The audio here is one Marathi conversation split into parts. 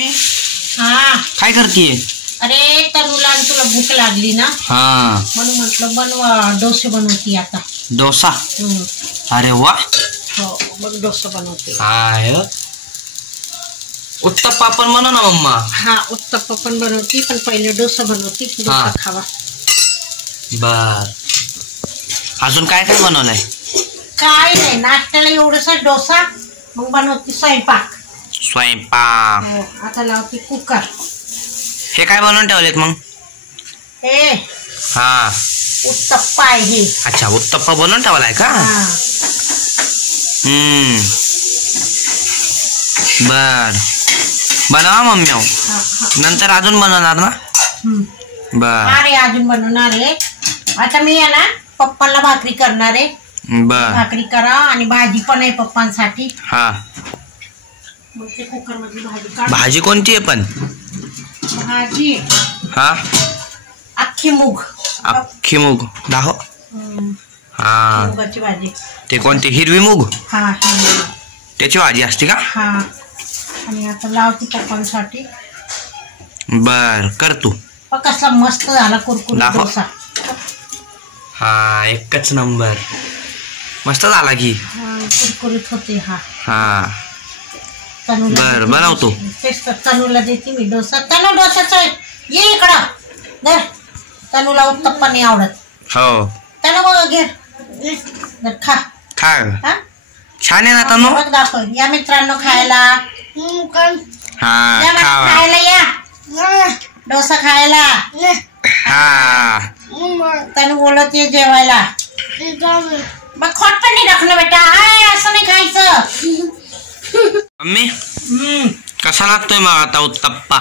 मी हा काय करतीये? अरे तनुला तुला भूक लागली ना म्हणून म्हटलं बनवा डोसे बनवती आता डोसा। अरे वा हो मग डोसा बनवते। हाय उत्तप्पा पण बनव ना मम्मा। हा उत्तप्पा पण बनवती पण पहिले डोसा बनवती डोसा खावा। बर अजून काय काय बनवलंय? काय नाही नाश्त्याला एवढसा डोसा मग बनवती स्वयंपाक। स्वयंपाक हो आता लावती कुकर। हे काय बनवून ठेवलेत मग? हे हा उत्तप्पा आहे। अच्छा उत्तप्पा बनवून ठेवलाय का? बर बनवा मम्मी नंतर अजून बनवणार ना? बर अरे अजून बनवणार आहे आता मी आहे ना पप्पाला भाकरी करणार आहे। बर भाकरी करा आणि भाजी पण आहे पप्पांसाठी। हा मग ते कुकर मध्ये भाजी काढ। भाजी कोणती आहे पण? भाजी हा अख्खी मूग। अख्खी मूग दाहो। हा मुगाची भाजी। ते कोणती हिरवी मूग? हा हिरवी त्याची भाजी असते का? हा आणि आता लावते पप्पांसाठी। बर कर तू। कसला मस्त झाला कुरकुरीत डोसा। हा एकच नंबर मस्त झाला की। कुरकुरीत होते हा। हा तनुला बर बनवतो। तेच तर तनुला देते मी डोसा। तनु डोसाचा ये इकडं धर। तनुला उत्तप्पा नाही आवडत। हो तनु बघ घे धर खा खा हा छान आहे ना तनु? बघ दाखव या मित्रांनो खायला। हा खावा खायला या डोसा खायला। हा तनु बोलत ये जेवायला। मग खोट पण नाही टाकणं बेटा असं नाही खायचं। मम्मी कसा लागतोय मग आता उत्तप्पा?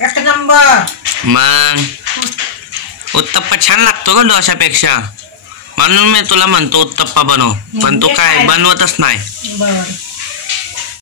एक नंबर। मग उत्तप्पा छान लागतो का डोशापेक्षा? म्हणून मी तुला म्हणतो उत्तप्पा बनव पण तू काय बनवतच नाही। बर